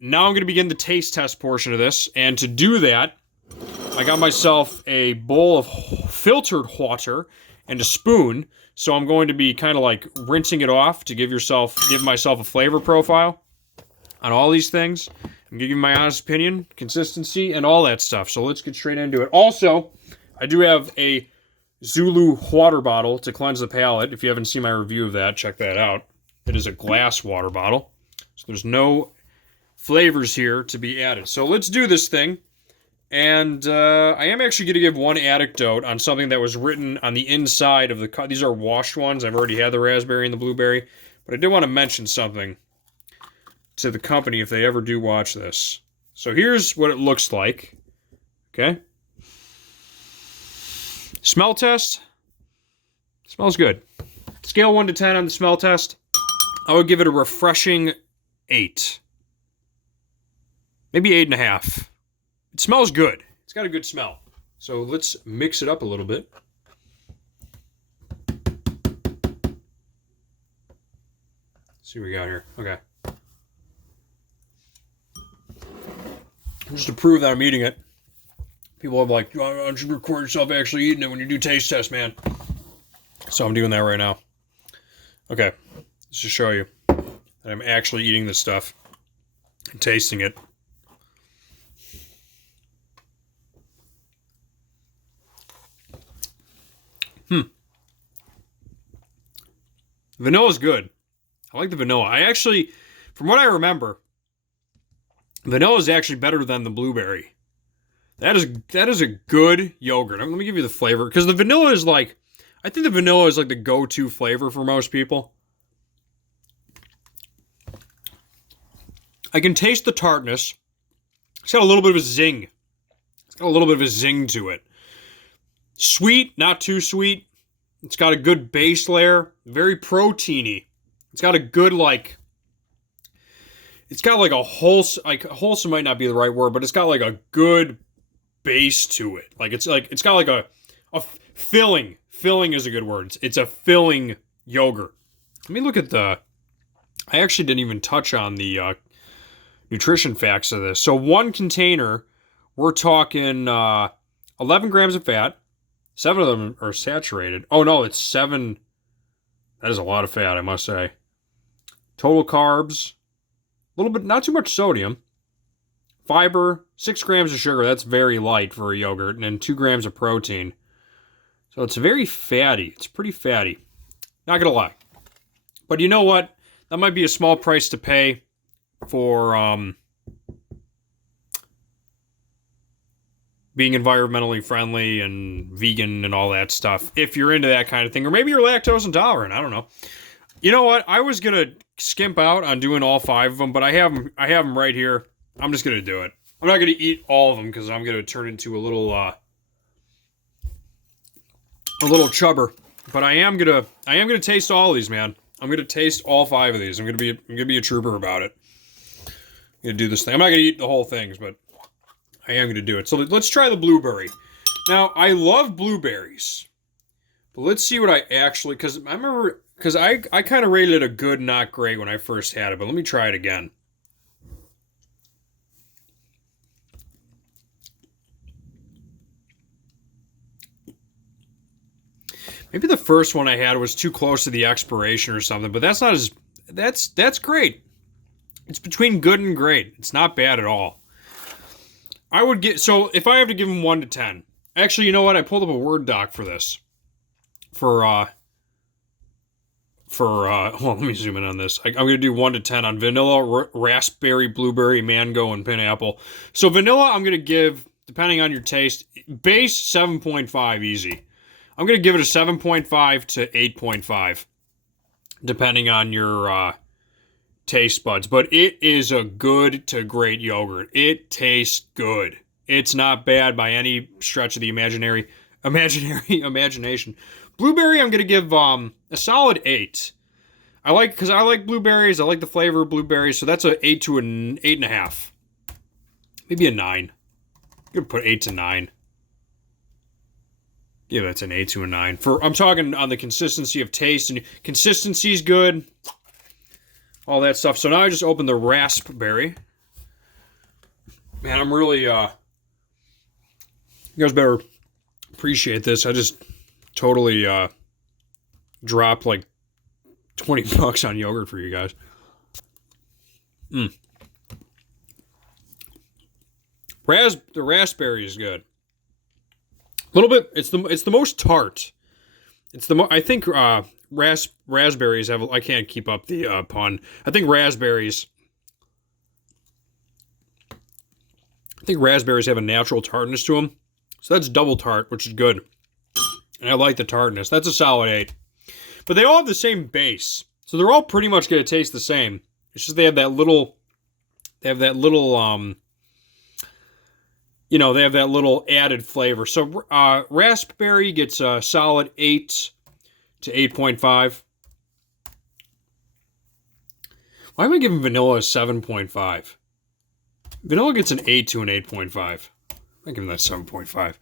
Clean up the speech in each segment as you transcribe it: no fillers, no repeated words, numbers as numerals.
now I'm going to begin the taste test portion of this. And to do that, I got myself a bowl of filtered water and a spoon. So I'm going to be kind of like rinsing it off to give myself a flavor profile on all these things. I'm giving you my honest opinion, consistency, and all that stuff. So let's get straight into it. Also, I do have a Zulu water bottle to cleanse the palate. If you haven't seen my review of that, check that out. It is a glass water bottle. So there's no flavors here to be added. So let's do this thing. And I am actually going to give one anecdote on something that was written on the inside of the cup. These are washed ones. I've already had the raspberry and the blueberry. But I did want to mention something to the company if they ever do watch this. So here's what it looks like. Okay. Smell test. Smells good. Scale 1 to 10 on the smell test. I would give it a refreshing 8. Maybe 8.5. It smells good. It's got a good smell. So let's mix it up a little bit. See what we got here. Okay. Just to prove that I'm eating it. People have like, why don't you record yourself actually eating it when you do taste test, man? So I'm doing that right now. Okay. Just to show you that I'm actually eating this stuff and tasting it. Vanilla's good. I like the vanilla. I actually, from what I remember, vanilla is actually better than the blueberry. That is a good yogurt. Let me give you the flavor. Because the vanilla is like, I think the vanilla is like the go-to flavor for most people. I can taste the tartness. It's got a little bit of a zing. It's got a little bit of a zing to it. Sweet, not too sweet. It's got a good base layer. Very proteiny. It's got a good, like... It's got like a wholesome... Like, wholesome might not be the right word, but it's got like a good base to it. It's got like a filling. Filling is a good word. It's a filling yogurt. Let me look at the... I actually didn't even touch on the nutrition facts of this. So one container, we're talking 11 grams of fat. 7 of them are saturated. Oh, no, it's 7. That is a lot of fat, I must say. Total carbs. A little bit, not too much sodium. Fiber, 6 grams of sugar. That's very light for a yogurt. And then 2 grams of protein. So it's very fatty. It's pretty fatty. Not going to lie. But you know what? That might be a small price to pay for being environmentally friendly and vegan and all that stuff, if you're into that kind of thing. Or maybe you're lactose intolerant. I don't know. You know what? I was going to skimp out on doing all 5 of them, but I have them right here. I'm just going to do it. I'm not going to eat all of them because I'm going to turn into a little chubber. But I am going to taste all of these, man. I'm going to taste all 5 of these. I'm going to be a trooper about it. I'm going to do this thing. I'm not going to eat the whole things, but I am going to do it. So let's try the blueberry. Now, I love blueberries. But let's see what I actually... Because I remember... Because I kind of rated it a good, not great when I first had it. But let me try it again. Maybe the first one I had was too close to the expiration or something. But that's not as... That's great. It's between good and great. It's not bad at all. I would get... So, if I have to give them 1 to 10... Actually, you know what? I pulled up a Word doc for this. Well, let me zoom in on this. I'm going to do 1 to 10 on vanilla, raspberry, blueberry, mango, and pineapple. So, vanilla, I'm going to give, depending on your taste, base 7.5 easy. I'm going to give it a 7.5 to 8.5, depending on your taste buds. But it is a good to great yogurt. It tastes good. It's not bad by any stretch of the imagination. Blueberry, I'm going to give a solid 8. Because I like blueberries. I like the flavor of blueberries. So that's an 8 to an 8.5. Maybe a 9. I'm going to put 8 to 9. Yeah, that's an 8 to a 9. I'm talking on the consistency of taste, and consistency is good. All that stuff. So now I just opened the raspberry. Man, I'm really, you guys better appreciate this. I just totally, dropped like 20 bucks on yogurt for you guys. The raspberry is good. A little bit. It's the most tart. I think raspberries have. I can't keep up the pun. I think raspberries have a natural tartness to them. So that's double tart, which is good. And I like the tartness. That's a solid 8. But they all have the same base. So they're all pretty much going to taste the same. It's just they have that little they have that little added flavor. So raspberry gets a solid 8 to 8.5. Why am I giving vanilla a 7.5? Vanilla gets an 8 to an 8.5. I'm giving that 7.5.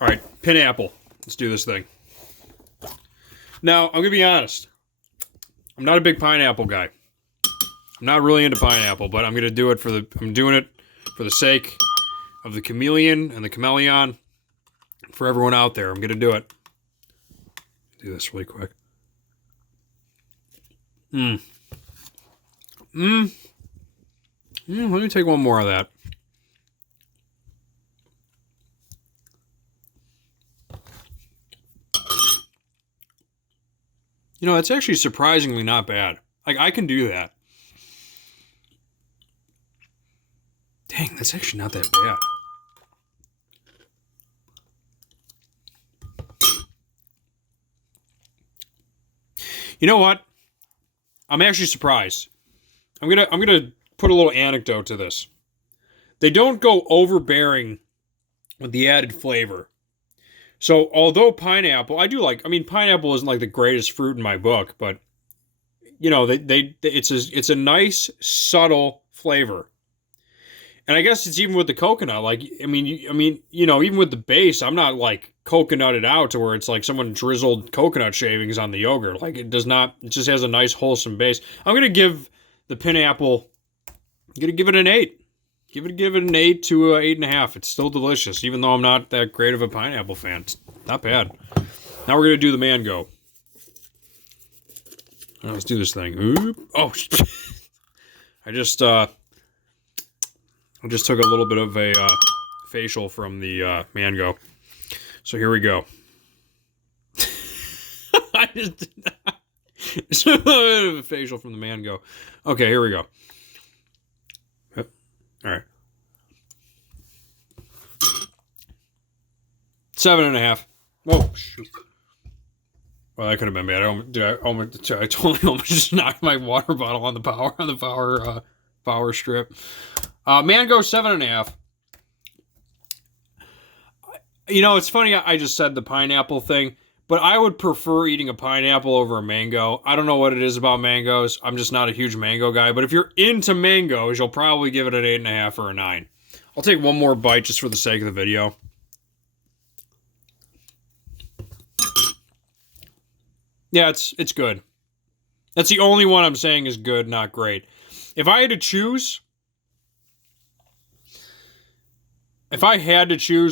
All right, pineapple. Let's do this thing. Now, I'm going to be honest. I'm not a big pineapple guy. I'm not really into pineapple, but I'm doing it for the sake of the chameleon and the Chmelaeon. For everyone out there, I'm going to do it. Do this really quick. Let me take one more of that. You know, it's actually surprisingly not bad. Like, I can do that. Dang, that's actually not that bad. You know what? I'm actually surprised. I'm gonna put a little anecdote to this. They don't go overbearing with the added flavor. So, although pineapple, pineapple isn't like the greatest fruit in my book, but you know, it's a nice subtle flavor. And I guess it's even with the coconut. Like, even with the base, I'm not like coconutted out to where it's like someone drizzled coconut shavings on the yogurt. Like, it does not. It just has a nice wholesome base. I'm gonna give the pineapple. I'm gonna give it an 8. Give it an 8 to 8.5. It's still delicious, even though I'm not that great of a pineapple fan. It's not bad. Now we're gonna do the mango. Right, let's do this thing. Oop. Oh, I just took a little bit of a facial from the mango. So here we go. I just did that. Just a bit of a facial from the mango. Okay, here we go. All right. 7.5. Oh, shoot. Well, that could have been bad. I totally almost just knocked my water bottle on the power strip. Mango 7.5. You know, it's funny. I just said the pineapple thing, but I would prefer eating a pineapple over a mango. I don't know what it is about mangoes. I'm just not a huge mango guy. But if you're into mangoes, you'll probably give it an 8.5 or a 9. I'll take one more bite just for the sake of the video. Yeah, it's good. That's the only one I'm saying is good, not great. If I had to choose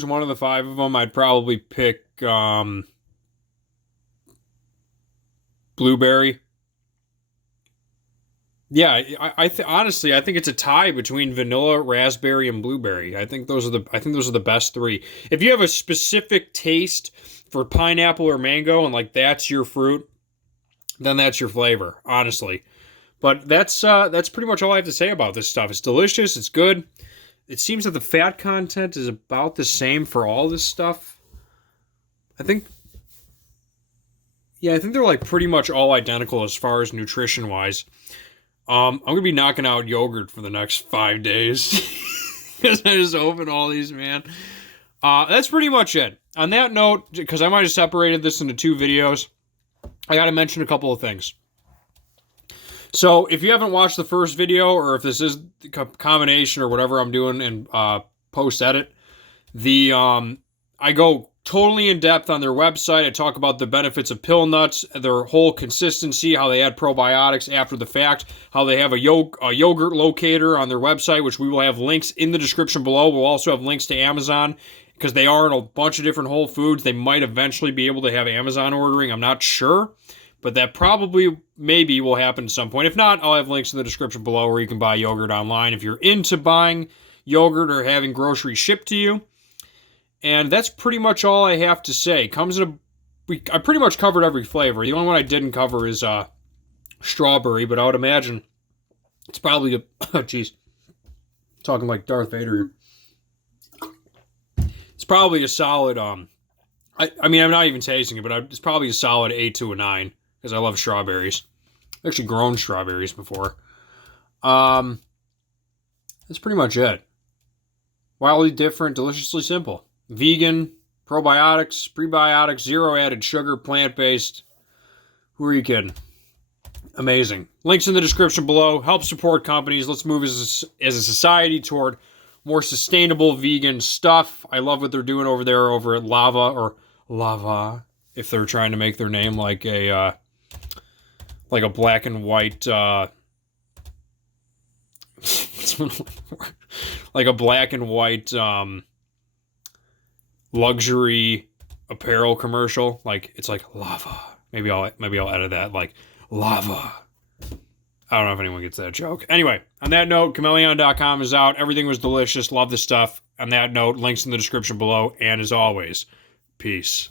one of the 5 of them, I'd probably pick blueberry. Yeah, honestly, I think it's a tie between vanilla, raspberry, and blueberry. I think those are the best 3. If you have a specific taste for pineapple or mango, and like that's your fruit, then that's your flavor, honestly. But that's pretty much all I have to say about this stuff. It's delicious. It's good. It seems that the fat content is about the same for all this stuff. I think they're like pretty much all identical as far as nutrition wise. I'm gonna be knocking out yogurt for the next 5 days because I just opened all these, man. That's pretty much it. On that note, because I might have separated this into 2 videos, I got to mention a couple of things. So if you haven't watched the first video, or if this is a combination or whatever I'm doing in post edit, I go totally in depth on their website. I talk about the benefits of pill nuts, their whole consistency, how they add probiotics after the fact, how they have a yogurt locator on their website, which we will have links in the description below. We'll also have links to Amazon because they are in a bunch of different Whole Foods. They might eventually be able to have Amazon ordering. I'm not sure, but that probably maybe will happen at some point. If not, I'll have links in the description below where you can buy yogurt online if you're into buying yogurt or having groceries shipped to you. And that's pretty much all I have to say. Comes in I pretty much covered every flavor. The only one I didn't cover is strawberry, but I would imagine it's probably talking like Darth Vader here. It's probably a solid, I mean, I'm not even tasting it, but it's probably a solid 8 to a 9, because I love strawberries. I've actually grown strawberries before. That's pretty much it. Wildly different, deliciously simple. Vegan, probiotics, prebiotics, zero added sugar, plant-based. Who are you kidding? Amazing. Links in the description below. Help support companies. Let's move as a society toward more sustainable vegan stuff. I love what they're doing over there over at Lavva, or Lavva, if they're trying to make their name like a black and white like a black and white luxury apparel commercial. Like, it's like Lavva. Maybe I'll edit that, like Lavva. I don't know if anyone gets that joke. Anyway, on that note, Chmelaeon.com is out. Everything was delicious. Love the stuff. On that note, links in the description below. And as always, peace.